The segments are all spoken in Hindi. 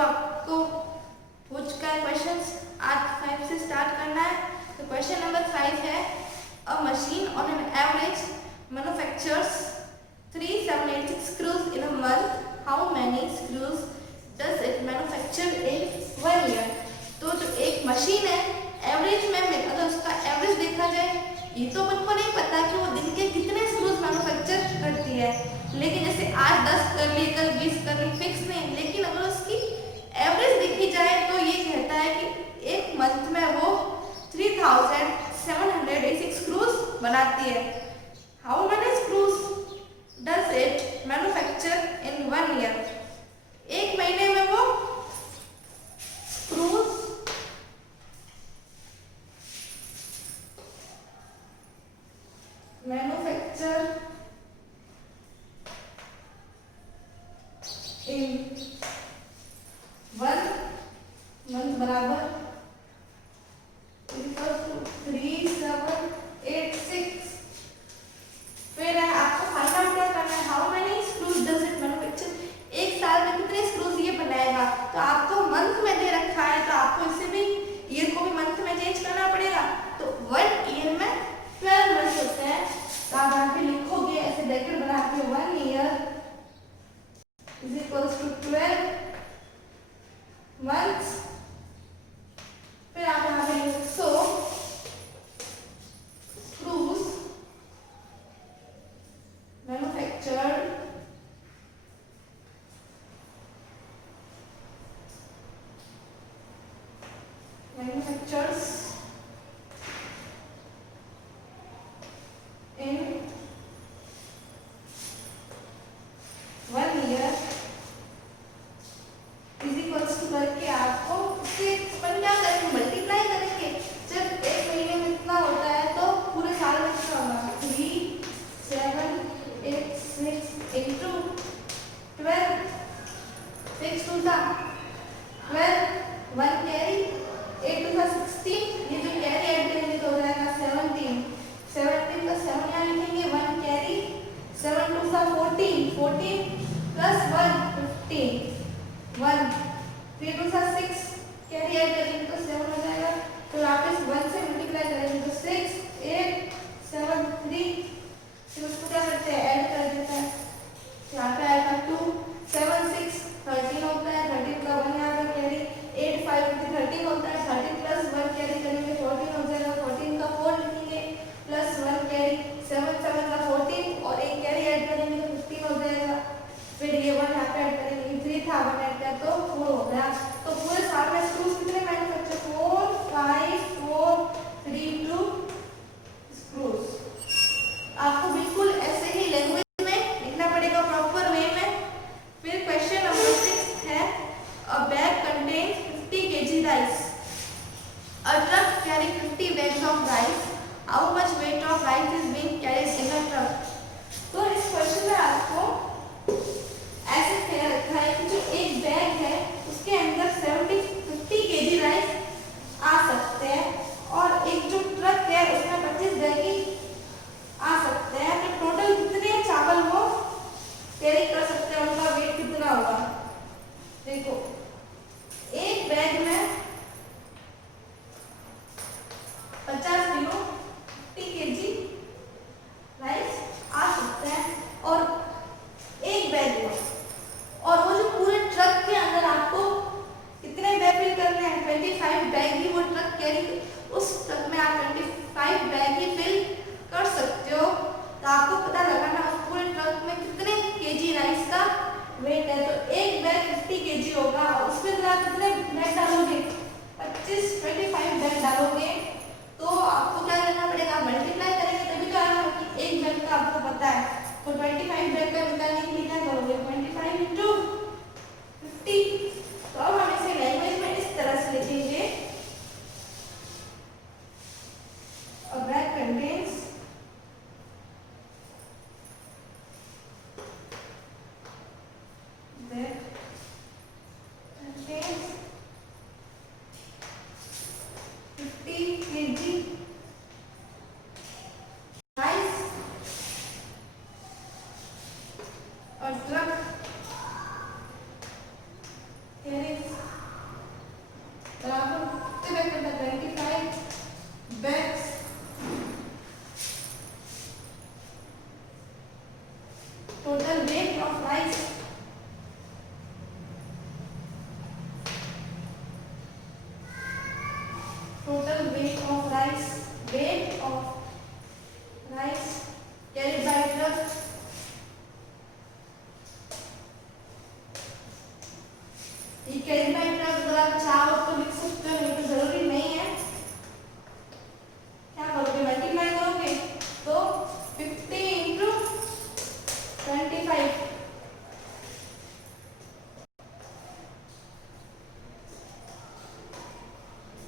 आपको हो चुका है क्वेश्चंस। आज 5 से स्टार्ट करना है। तो क्वेश्चन नंबर 5 है, a machine on an average manufactures 3786 screws in a month. How many screws does it manufacture in 1 year? तो जो एक मशीन है एवरेज में, अगर उसका एवरेज देखा जाए, ये तो अपन को नहीं पता कि वो दिन के कितने स्क्रूज मैन्युफैक्चर करती है, लेकिन जैसे आज 10 कर ली, कल 20 कर ली, फिक्स नहीं। लेकिन अगर उसकी एवरेज देखी जाए तो ये कहता है कि एक मंथ में वो 3786 स्क्रूज बनाती है। How many screws does it manufacture in 1 year? एक महीने में वो स्क्रूज मैन्युफैक्चर इन 1 मंथ बराबर 3786। फिर है आपको फाइंड आउट क्या करना है, how many screws does it manufacture, एक साल में कितने स्क्रूज ये बनाएगा। तो आपको मंथ में दे रखा है, तो आपको इसे भी ईयर को भी मंथ में चेंज करना पड़ेगा। तो 1 ईयर में 12 मंथ होते हैं। तो आप यहाँ पे लिखोगे ऐसे ब्रैकेट बना के 1 year is equals to 12 months. फिर आप यहाँ पे लिखो so screws manufactured manufactures in 1 year is equals to करके आपको उससे पर क्या करेंगे, मल्टीप्लाई करेंगे। जब एक महीने में इतना होता है तो पूरे साल में कितना होगा, 3786 into 12, 6 2 था 12, 1 कैरी, 8 2 16, ये जो कैरी ऐड करेंगे तो हो जाएगा 17, 17 का 7 यहाँ लिखेंगे, 1 कैरी, 7 2 14, 14 प्लस 1 15, 1 3 2 6 कैरी ऐड करेंगे तो 7 हो जाएगा। तो वापस 1 से मल्टीप्लाई करेंगे तो 6 8 7 3, फिर उसको क्या करते हैं, ऐड कर देते हैं। यहाँ पे आएगा 2 7 6 13 होता है, 13 का 1 यहाँ पर कैरी, 8 5 13 होता है, 13 प्लस 1 कैरी करेंगे 14 हो जाएगा, 14 का 4 लिखेंगे प्लस 1 कैरी, 7 7 का 14 और एक कैरी ऐड करेंगे तो 15 हो जाएगा। फिर ये 1 यहाँ पे ऐड करेंगे, 3 था 1 ऐड किया तो 4 हो गया। तो पूरे साल में स्क्रूज कितने मैन्युफैक्चर, 4 5 4 3 2 स्क्रूज। आपको बिल्कुल ऐसे ही लैंग्वेज में लिखना पड़ेगा, प्रॉपर वे में। फिर क्वेश्चन नंबर 6 है, अ bag contains 50 kg rice, a truck carry 50 bags of rice, how much weight of rice is being carried in a truck. तो इस क्वेश्चन में आपको ऐसे कह रखा है कि जो एक बैग है उसके अंदर 50 kg राइस आ सकते हैं और एक जो ट्रक है उसमें 25 बैग ही आ सकते हैं। तो टोटल कितने चावल वो कैरी कर सकते हैं, उनका वेट कितना होगा। देखो एक बैग में 50 किलो 50 kg राइस आ सकते हैं और एक बैग में, और वो जो पूरे ट्रक के अंदर आपको कितने बैग फिल करने हैं, 25 बैग ही वो ट्रक कैरी, उस ट्रक में आप 25 बैग ही फिल कर सकते हो। तो आपको पता लगाना उस पूरे ट्रक में कितने केजी राइस का वेट है। तो एक बैग 50 kg होगा और उसमें आप कितने बैग डालोगे, 25 बैग डालोगे। तो आपको क्या करना पड़ेगा, मल्टीप्लाई करेंगे तभी तो आएगा कि एक बैग का आपको पता है। तो 25 बैग का निकालने के लिए क्या करोगे, 25 into 50। तो अब हम इसे लैंग्वेज में इस तरह से लिखेंगे, a bag contains अगर आप चाहो तो लिख सकते हो, नहीं तो जरूरी नहीं है। क्या करोगे, मल्टीप्लाई करोगे तो 50 इंटू 25,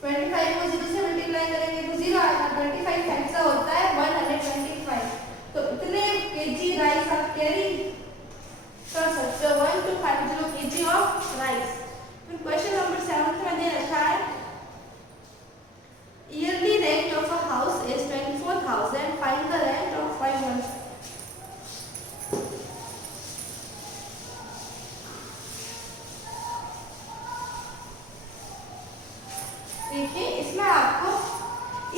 25 को 0 से मल्टीप्लाई करेंगे तो 0 आएगा। 25 ऐसा होता है 125। तो इतने केजी राइस आप कैरी कर सकते हो, 1250 kg ऑफ राइस। फिर क्वेश्चन नंबर 7 में दे रखा है yearly rent of a house is 24,000, find the rent of 5 months. देखिए इसमें आपको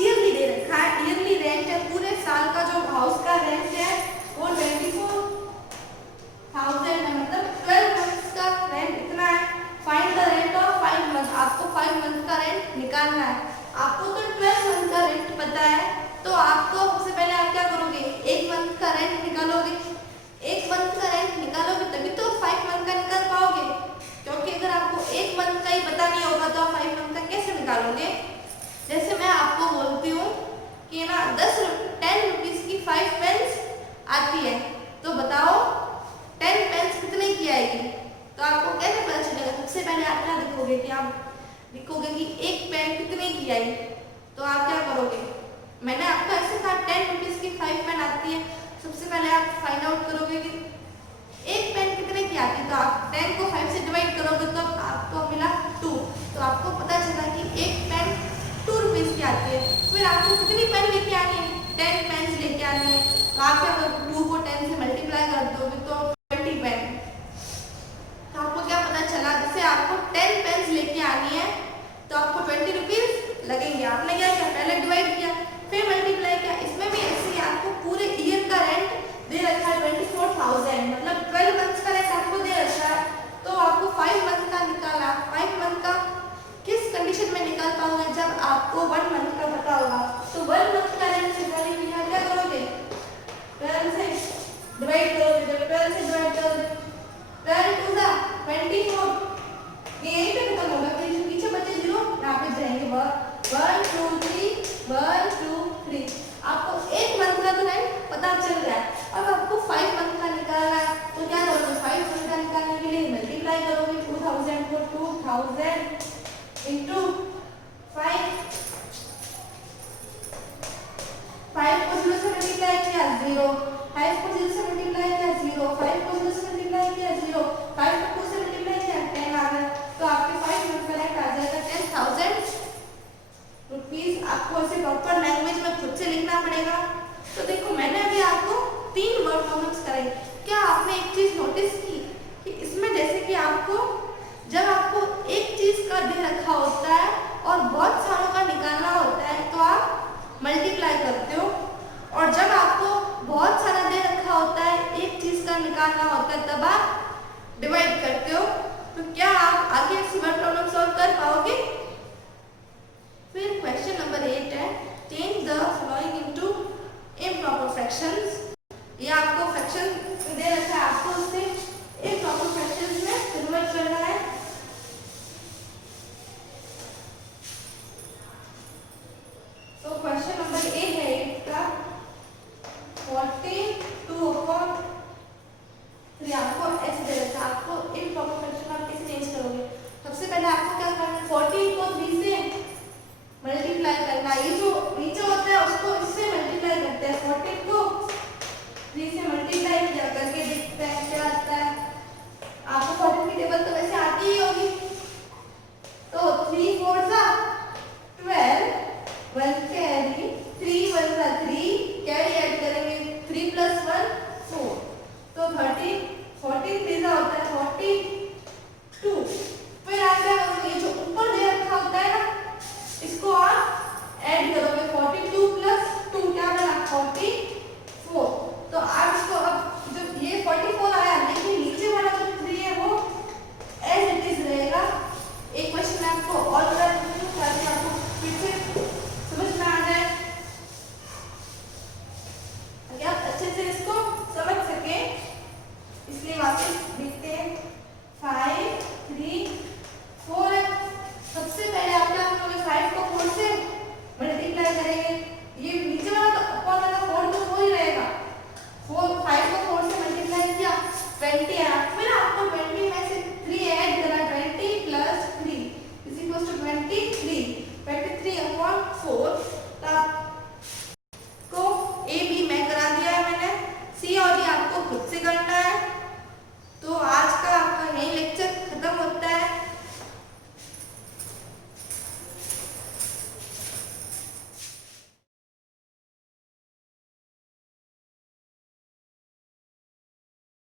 ईयरली दे रखा है, ईयरली रेंट है, पूरे साल का जो हाउस का रेंट है वो 24,000 है, मतलब 12 मंथ्स का रेंट इतना है। Find the rent of 5 month, आपको 5 मंथ का रेंट निकालना है। आपको तो 12 मंथ का रेंट पता है, तो आपको सबसे पहले आप क्या करोगे, 1 मंथ का रेंट निकालोगे। 1 मंथ का रेंट निकालोगे तभी तो 5 मंथ का निकाल पाओगे, क्योंकि अगर आपको 1 मंथ का ही पता नहीं होगा तो आप 5 मंथ का कैसे निकालोगे। जैसे मैं आपको बोलती हूँ कि ना 10 रुपीज की 5 पेन्स आती है, तो बताओ 10 पेन्स कितने की आएगी। तो आपको कैसे पता चलेगा, सबसे पहले आप क्या देखोगे कि आप लिखोगे कि 1 पेन कितने की आई, तो आप क्या करोगे, मैंने आपको ऐसे कहा 10 रुपीज की 5 पेन आती है, सबसे पहले आप फाइंड आउट करोगे कि 1 पेन कितने की आती है, तो आप 10 को 5 से डिवाइड करोगे तो आपको मिला 2, तो आपको पता चला कि 1 पेन 2 रुपीज की आती है। फिर आपको कितनी पेन लेके आनी है, 10 पेन लेके आनी है, तो आप क्या करोगे, 2 को 10 से मल्टीप्लाई कर दोगे तो 20 पेन। तो आपको क्या पता चला, जैसे आपको 10 पेन लेके आनी है तो आपको 20 रुपीज लगेंगे। आपने क्या किया, पहले डिवाइड किया फिर मल्टीप्लाई किया। इसमें भी ऐसे ही आपको पूरे ईयर का रेंट दे रखा है 24,000, मतलब 12 मंथ्स का रेंट आपको दे रखा है, तो आपको 5 मंथ का निकाला। 5 मंथ का किस कंडीशन में निकाल पाओगे, जब आपको 1 मंथ का पता होगा। तो 1 मंथ का रेंट निकालने के लिए क्या करोगे, 12 से डिवाइड करोगे, जब 12 से डिवाइड करोगे 12 टू द 24, ये यहीं पे खत्म होगा, फिर पीछे बचे 0 यहाँ पे जाएंगे 1 2 3 1 2 3। आपको 1 मंथ का तो रेंट पता चल रहा है, अब आपको 5 मंथ का निकालना है, तो क्या करोगे, 5 मंथ का निकालने के लिए मल्टीप्लाई करोगे 2000 को 2000 इंटू 5 को 0 से मल्टीप्लाई किया 0, 5 को 0 से मल्टीप्लाई किया 0, 5 को 0 से मल्टीप्लाई किया 0, 5 को 2 से मल्टीप्लाई किया 10 आ गया, तो आपके 5 मंथ का रेंट आ जाएगा 10,000 रुपीज। आपको ऐसे प्रॉपर लैंग्वेज में खुद से लिखना पड़ेगा। तो देखो मैंने अभी आपको 3 वर्ड प्रॉब्लम्स कराई, क्या आपने एक चीज नोटिस की कि इसमें जैसे कि आपको जब आपको एक चीज का दे रखा होता है और बहुत सारों का निकालना होता है तो आप मल्टीप्लाई करते हो, और जब आपको बहुत सारा दे रखा होता है एक चीज का निकालना होता है तब आप डिवाइड करते हो। तो क्या आप आगे ऐसी वर्ड प्रॉब्लम सॉल्व कर पाओगे। फिर क्वेश्चन नंबर 8 है change the following into improper fractions. ये आपको फ्रैक्शन दे रखा है, आपको उससे इम्प्रॉपर फ्रैक्शंस में कन्वर्ट करना है।